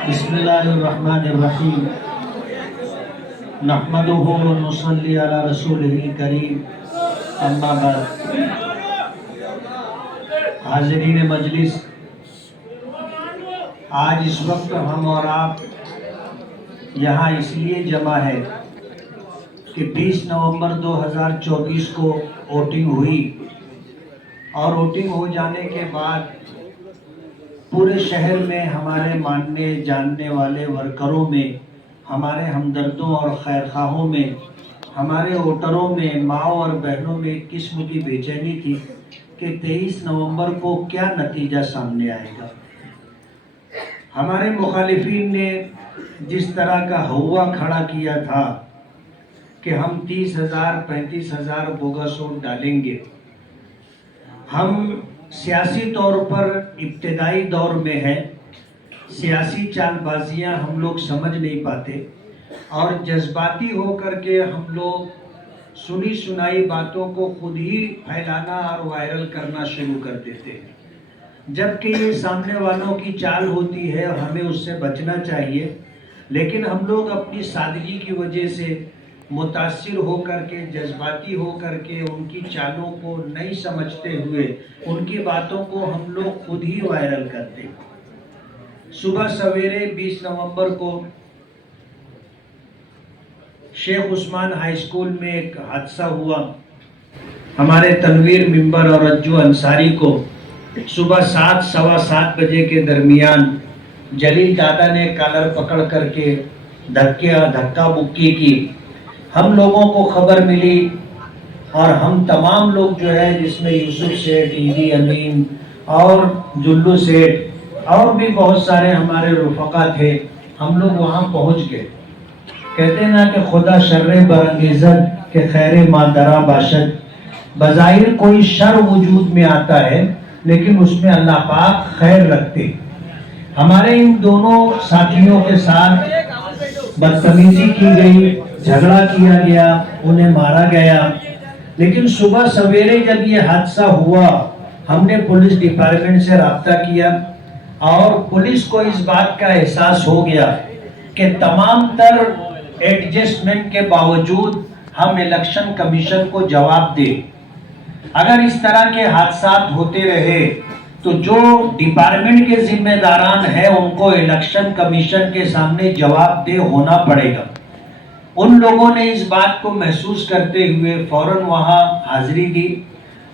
बिस्मिल्लाहिर्रहमानिर्रहीम नहमदुहु व नुसल्ली अला रसूलिहिल करीम अम्मा बाद। हाज़रीन मजलिस, आज इस वक्त हम और आप यहाँ इसलिए जमा है कि 20 नवंबर 2024 को वोटिंग हुई और वोटिंग हो जाने के बाद पूरे शहर में हमारे मानने जानने वाले वर्करों में, हमारे हमदर्दों और खैरखाहों में, हमारे वोटरों में, माओ और बहनों में एक किस्म की बेचैनी थी कि 23 नवंबर को क्या नतीजा सामने आएगा। हमारे मुखालिफिन ने जिस तरह का हवा खड़ा किया था कि हम 30,000 35,000 बोगस वोट डालेंगे। हम सियासी तौर पर इब्तदाई दौर में हैं, सियासी चालबाजियां हम लोग समझ नहीं पाते और जज्बाती होकर के हम लोग सुनी सुनाई बातों को खुद ही फैलाना और वायरल करना शुरू कर देते हैं, जबकि ये सामने वालों की चाल होती है और हमें उससे बचना चाहिए। लेकिन हम लोग अपनी सादगी की वजह से मुतासिर होकर के, जज्बाती होकर के उनकी चालों को नहीं समझते हुए उनकी बातों को हम लोग खुद ही वायरल करते हैं। सुबह सवेरे 20 नवंबर को शेख उस्मान हाई स्कूल में एक हादसा हुआ। हमारे तनवीर मिंबर और रज्जू अंसारी को सुबह 7 सवा 7 बजे के दरमियान जलील दादा ने कॉलर पकड़ करके धक्का मुक्की की। हम लोगों को खबर मिली और हम तमाम लोग जो है, जिसमें यूसुफ सेठ, ईदी अमीन और जुल्लू सेठ और भी बहुत सारे हमारे रुफका थे, हम लोग वहाँ पहुँच गए। कहते ना कि खुदा शर्रे बरंगेज़त के खैर मादरा बाशद। बज़ाहिर कोई शर वजूद में आता है लेकिन उसमें अल्लाह पाक खैर रखते। हमारे इन दोनों साथियों के साथ बदतमीजी की गई, झगड़ा किया गया, उन्हें मारा गया। लेकिन सुबह सवेरे जब ये हादसा हुआ, हमने पुलिस डिपार्टमेंट से राब्ता किया और पुलिस को इस बात का एहसास हो गया कि तमाम तर एडजस्टमेंट के बावजूद हम इलेक्शन कमीशन को जवाब दें। अगर इस तरह के हादसा होते रहे तो जो डिपार्टमेंट के जिम्मेदारान हैं उनको इलेक्शन कमीशन के सामने जवाबदेह होना पड़ेगा। उन लोगों ने इस बात को महसूस करते हुए फौरन वहां हाजिरी दी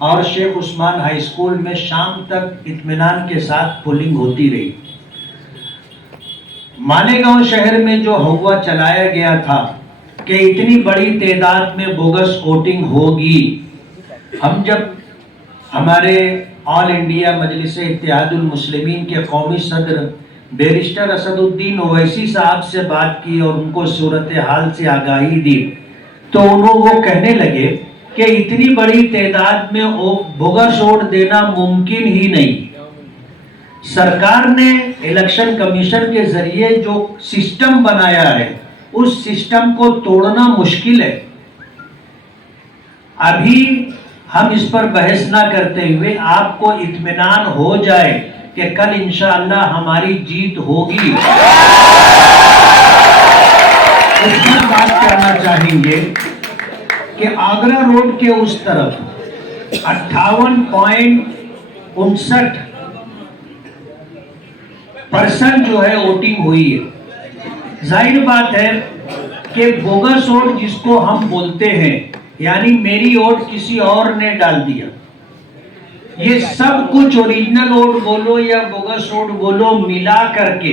और शेख उस्मान हाई स्कूल में शाम तक इत्मीनान के साथ पोलिंग होती रही। मालेगांव शहर में जो हवा चलाया गया था कि इतनी बड़ी तादाद में बोगस वोटिंग होगी, हम जब हमारे ऑल इंडिया मजलिस इत्तेहादुल मुस्लिमीन के कौमी सदर बैरिस्टर असदुद्दीन ओवैसी साहब से बात की और उनको सूरत हाल से आगाही दी, तो वो कहने लगे कि इतनी बड़ी तादाद में बोगस वोट देना मुमकिन ही नहीं। सरकार ने इलेक्शन कमीशन के जरिए जो सिस्टम बनाया है उस सिस्टम को तोड़ना मुश्किल है। अभी हम इस पर बहस ना करते हुए आपको इत्मीनान हो जाए कि कल इंशाअल्लाह हमारी जीत होगी, इस पर बात करना चाहेंगे कि आगरा रोड के उस तरफ 58.59% जो है वोटिंग हुई है। जाहिर बात है कि बोगस वोट जिसको हम बोलते हैं, यानी मेरी वोट किसी और ने डाल दिया, ये सब कुछ ओरिजिनल वोट बोलो या बोगस वोट बोलो मिला करके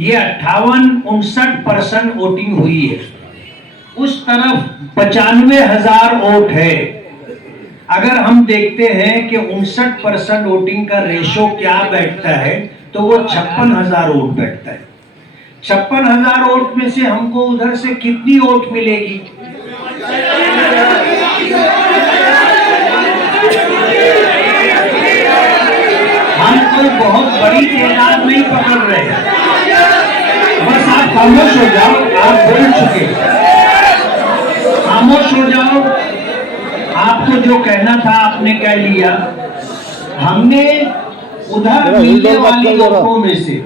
ये 58-59% वोटिंग हुई है। उस तरफ 95,000 वोट है। अगर हम देखते हैं कि 59% वोटिंग का रेशो क्या बैठता है तो वो 56,000 वोट बैठता है। 56,000 वोट में से हमको उधर से कितनी वोट मिलेगी? हम कोई बहुत बड़ी तादाद नहीं पकड़ रहे हैं। बस आप खामोश हो जाओ, आप बोल चुके, खामोश हो जाओ। आपको जो कहना था आपने कह लिया। हमने उधर मिलने वाली वोटों में से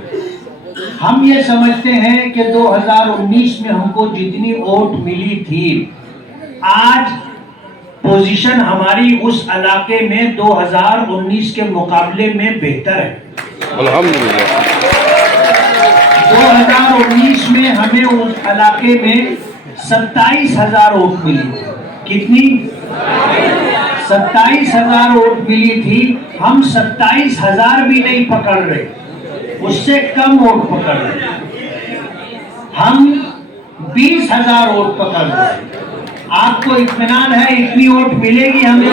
हम ये समझते हैं कि 2019 में हमको जितनी वोट मिली थी, आज पोजीशन हमारी उस इलाके में 2019 के मुकाबले में बेहतर है। अल्हम्दुलिल्लाह। 2019 में हमें उस इलाके में 27,000 वोट मिली थी। कितनी? 27,000 वोट मिली थी। हम 27,000 भी नहीं पकड़ रहे, उससे कम वोट पकड़ रहे। हम 20,000 वोट पकड़ रहे। आपको इत्मीनान है इतनी वोट मिलेगी हमें?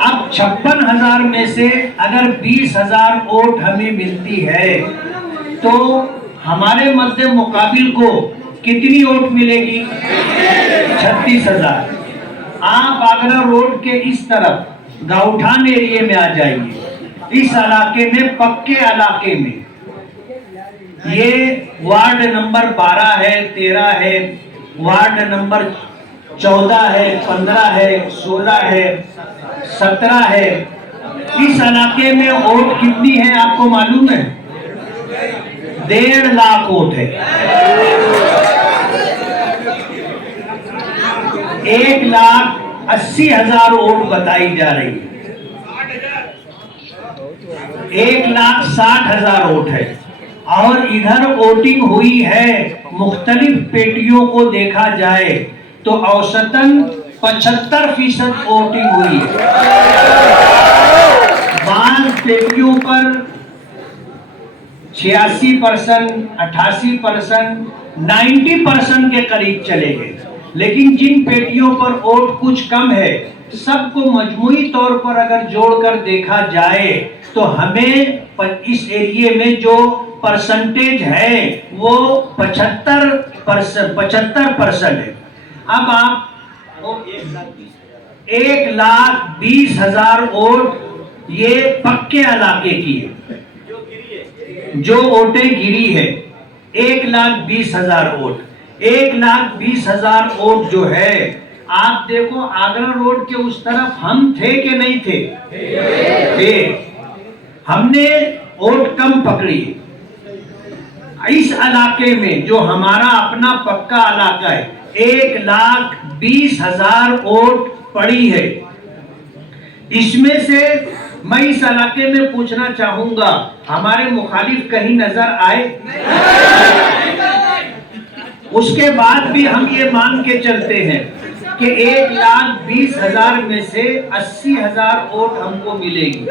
अब 56,000 में से अगर 20,000 वोट हमें मिलती है तो हमारे मध्य मुकाबिल को कितनी वोट मिलेगी? 36,000। आप आगरा रोड के इस तरफ गाउठान एरिया में आ जाइए। इस इलाके में, पक्के इलाके में, ये वार्ड नंबर 12 है, 13 है, वार्ड नंबर 14 है, 15 है, 16 है, 17 है। इस इलाके में वोट कितनी है आपको मालूम है? 1.5 लाख वोट है। 1,80,000 वोट बताई जा रही है। 1,60,000 वोट है। और इधर वोटिंग हुई है, मुख्तलिफ पेटियों को देखा जाए तो औसतन 75% वोटिंग हुई है। बाल पेटियों पर 86%, 88%, 90% के करीब चले गए। लेकिन जिन पेटियों पर वोट कुछ कम है, सबको मजमूई तौर पर अगर जोड़कर देखा जाए तो हमें इस एरिया में जो परसेंटेज है वो 75% है। अब आप 1,20,000 वोट ये पक्के इलाके की है, जो वोटें गिरी है 1,20,000 वोट। 1,20,000 वोट जो है, आप देखो आगरा रोड के उस तरफ हम थे कि नहीं थे? थे। हमने वोट कम पकड़ी। इस इलाके में जो हमारा अपना पक्का इलाका है, 1,20,000 वोट पड़ी है। इसमें से मैं इस इलाके में पूछना चाहूंगा, हमारे मुखालिफ कहीं नजर आए? उसके बाद भी हम ये मान के चलते हैं कि 1,20,000 में से 80,000 वोट हमको मिलेगी।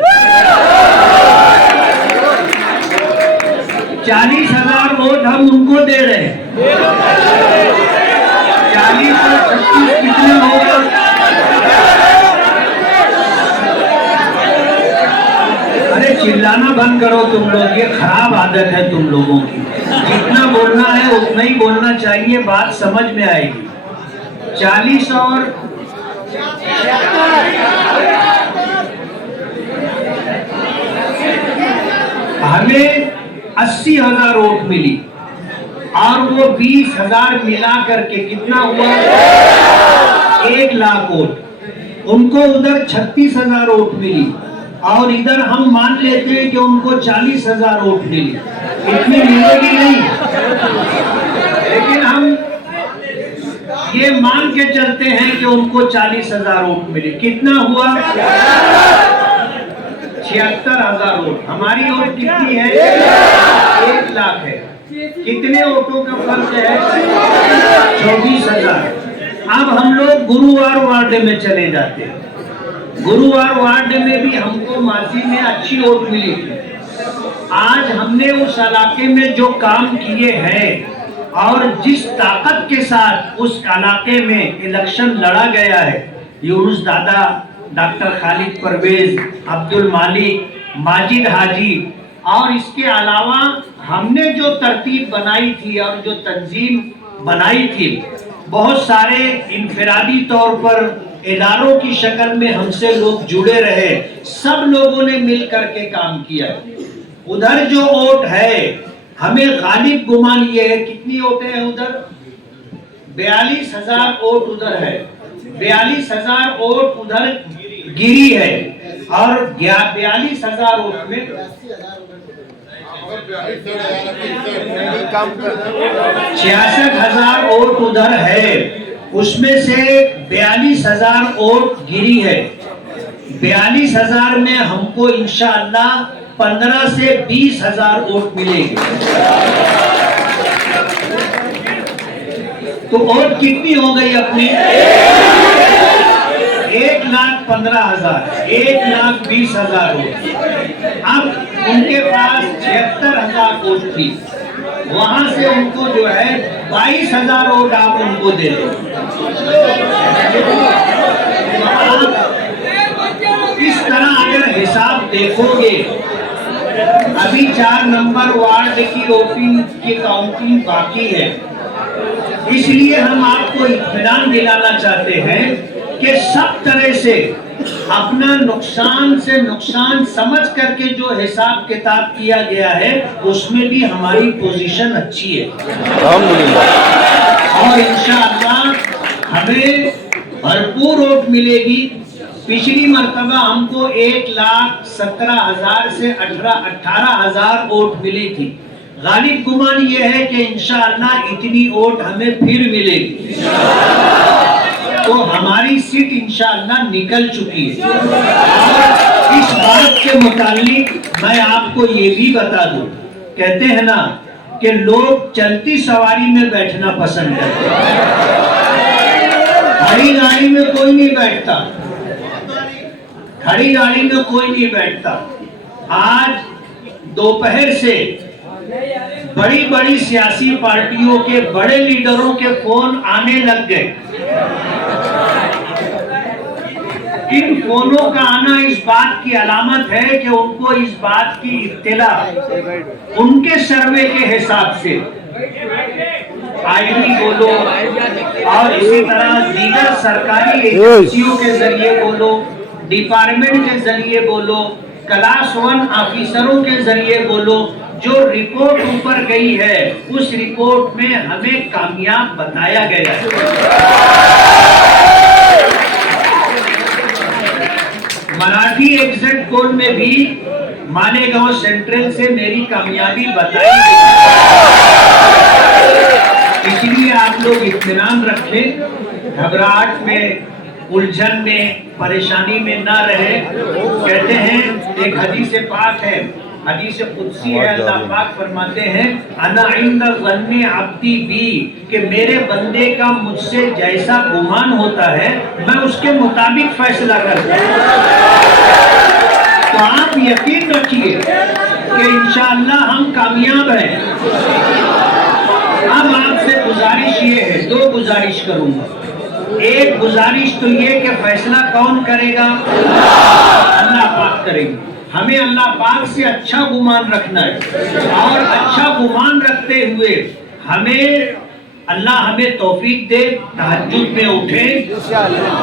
40,000 वोट हम उनको दे रहे हैं। 40 और 36 कितना होगा? अरे चिल्लाना बंद करो तुम लोग, ये खराब आदत है तुम लोगों की। जितना बोलना है उतना ही बोलना चाहिए, बात समझ में आएगी। 40 और हमें 80,000 वोट मिली और वो 20,000 मिला करके कितना हुआ? 1 लाख वोट। उनको उधर 36,000 वोट मिली और इधर हम मान लेते हैं कि उनको 40,000 वोट मिली। इतनी मिलेगी नहीं, लेकिन हम ये मान के चलते हैं कि उनको 40,000 वोट मिली। कितना हुआ? 76,000 वोट। हमारी वोट कितनी है? 1 लाख है। कितने वोटों का फर्क है? 24,000। अब हम लोग गुरुवार वार्ड में चले जाते हैं। गुरुवार वार्ड में भी हमको माजी में अच्छी वोट मिली थी। आज हमने उस इलाके में जो काम किए हैं और जिस ताकत के साथ उस इलाके में इलेक्शन लड़ा गया है, यूनुस दादा, डॉक्टर खालिद परवेज, अब्दुल मालिक, माजिद हाजी, और इसके अलावा हमने जो तरतीब बनाई थी और जो तंजीम बनाई थी, बहुत सारे इनफरादी तौर पर इदारों की शक्ल में हमसे लोग जुड़े रहे। सब लोगों ने मिल करके काम किया। उधर जो वोट है, हमें गालिब गुमान ये है, कितनी वोटें हैं उधर? 42,000 वोट उधर है। 42,000 वोट उधर गिरी है और 42,000 वोट में 66,000 वोट उधर है, उसमें से 42,000 वोट गिरी है। 42,000 में हमको इंशाअल्लाह 15 से 20,000 वोट मिलेगी। तो वोट कितनी हो गई अपनी? 1,15,000, 1,20,000 वोट। अब उनके पास 76,000 वोट थी, वहां से उनको जो है 22,000 वोट आप उनको दे दो। इस तरह अगर हिसाब देखोगे, अभी 4 नंबर वार्ड की वोटिंग की काउंटिंग बाकी है, इसलिए हम आपको इत्मीनान दिलाना चाहते हैं कि सब तरह से अपना नुकसान से नुकसान समझ करके जो हिसाब किताब किया गया है उसमें भी हमारी पोजीशन अच्छी है और इंशाअल्लाह हमें भरपूर वोट मिलेगी। पिछली मर्तबा हमको 1,17,000 से 18,000 वोट मिली थी। गालिब गुमान यह है कि इंशाअल्लाह इतनी वोट हमें फिर मिलेगी, तो हमारी सीट इंशाअल्लाह निकल चुकी है। और इस बात के मुतालिक मैं आपको ये भी बता दूं, कहते हैं ना कि लोग चलती सवारी में बैठना पसंद करते हैं, खड़ी गाड़ी में कोई नहीं बैठता, खड़ी गाड़ी में कोई नहीं बैठता। आज दोपहर से बड़ी बड़ी सियासी पार्टियों के बड़े लीडरों के फोन आने लग गए। इन फोनों का आना इस बात की अलामत है कि उनको इस बात की इत्तला उनके सर्वे के हिसाब से आईबी बोलो और इसी तरह दीगर सरकारी एजेंसियों के जरिए बोलो, डिपार्टमेंट के जरिए बोलो, क्लास 1 ऑफिसरों के जरिए बोलो, जो रिपोर्ट ऊपर गई है उस रिपोर्ट में हमें कामयाब बताया गया है। मराठी एग्जिट पोल में भी मालेगांव सेंट्रल से मेरी कामयाबी बताई गई, इसलिए आप लोग इत्मीनान रखें, घबराहट में, उलझन में, परेशानी में ना रहे। कहते हैं एक हदीस पाक है, हदीस कुदसी है, अल्लाह पाक फरमाते हैं अना इंद ज़न्नी अब्दी बी, कि मेरे बंदे का मुझसे जैसा गुमान होता है मैं उसके मुताबिक फैसला करता हूं। तो आप यकीन रखिए कि इंशाअल्लाह हम कामयाब हैं। अब आपसे गुजारिश ये है, 2 गुजारिश करूंगा। एक गुजारिश तो ये कि फैसला कौन करेगा? अल्लाह पाक करेंगे। हमें अल्लाह पाक से अच्छा गुमान रखना है और अच्छा गुमान रखते हुए हमें अल्लाह हमें तौफीक दे, तहज्जुद में उठे,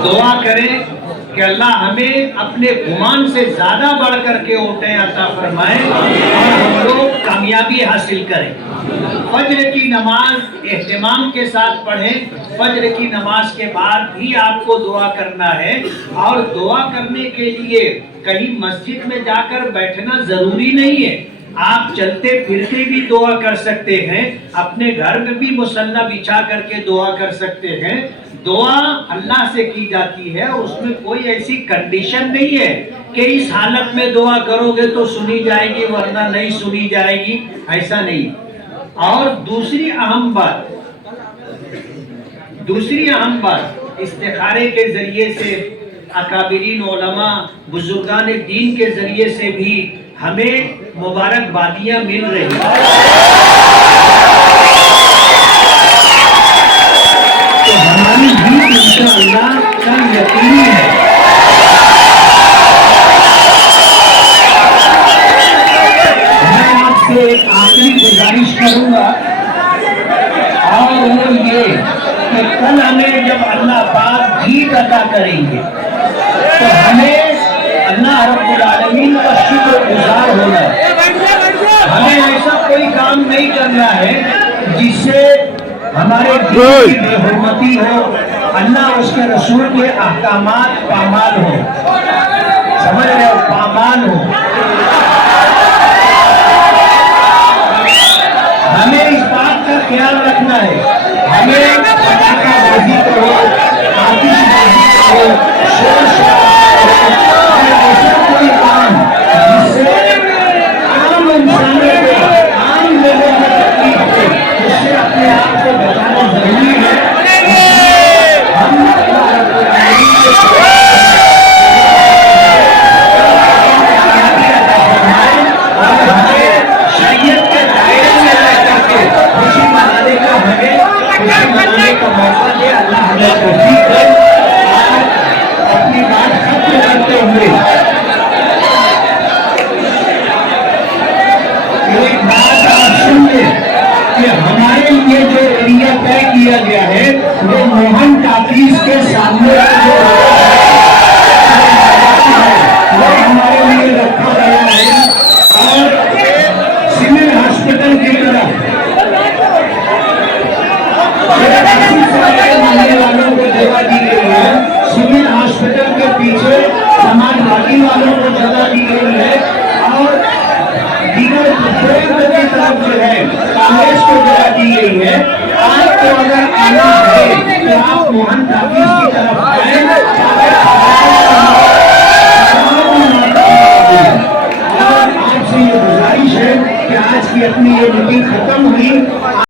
दुआ करें कि अल्लाह हमें अपने गुमान से ज्यादा बढ़ करके वोटें अता फरमाए और हम लोग कामयाबी हासिल करें। फज्र की नमाज एहतिमाम के साथ पढ़ें। फज्र की नमाज के बाद भी आपको दुआ करना है और दुआ करने के लिए कहीं मस्जिद में जाकर बैठना जरूरी नहीं है, आप चलते फिरते भी दुआ कर सकते हैं, अपने घर में भी मुसल्ला बिछा करके दुआ कर सकते हैं। दुआ अल्लाह से की जाती है, उसमें कोई ऐसी कंडीशन नहीं है कि इस हालत में दुआ करोगे तो सुनी जाएगी वरना नहीं सुनी जाएगी, ऐसा नहीं। और दूसरी अहम बात इस्तिखारे के जरिए से, अकाबिरीन उलमा बुजुर्गान दीन के जरिए से भी हमें मुबारकबादियां मिल रही हैं। तो हमारी जीत इंशाअल्लाह कल यकीनी है। मैं आपसे एक आखिरी गुजारिश करूंगा और वो ये कि कल हमें जब अल्लाह पाक जीत अता करेंगे तो हमें अल्लाह रब्बुल आलमीन का शुक्रगुजार होना है। हमें ऐसा कोई काम नहीं करना है जिससे हमारे दीन की बेहुरमती हो, अल्लाह उसके रसूल के अहकामात पामाल हो। समझ रहे हो, पामाल हो। हमें इस बात का ख्याल रखना है, हमें पटाखाबाजी करो, आतिशबाजी करो, शोर शराबा करो, और ऐसा कोई काम जिससे आम इंसानों को, आम लोगों को तकलीफ हो, उससे अपने आप को बचाना जरूरी है। हम शरीयत के दायरे में रह करके खुशी मनाने का, हमें खुशी मनाने का मौका दे। अल्लाह हमें तौफीक दे। और अपनी बात खत्म करते हुए एक बात आप सुन ले कि हमारे लिए जो एरिया तय किया गया है वो मोहन टाकीज के सामने जो वो हमारे लिए रखा गया है। और सिविल हॉस्पिटल की तरफ मानने वालों को जगह दी गई है, सिविल हॉस्पिटल के पीछे समाजवादी वालों को जगह दी गई है, और दीगर की तरफ जो है कांग्रेस को जगह दी गई है। आपको अगर आना है तो आप मोहन टाकीज की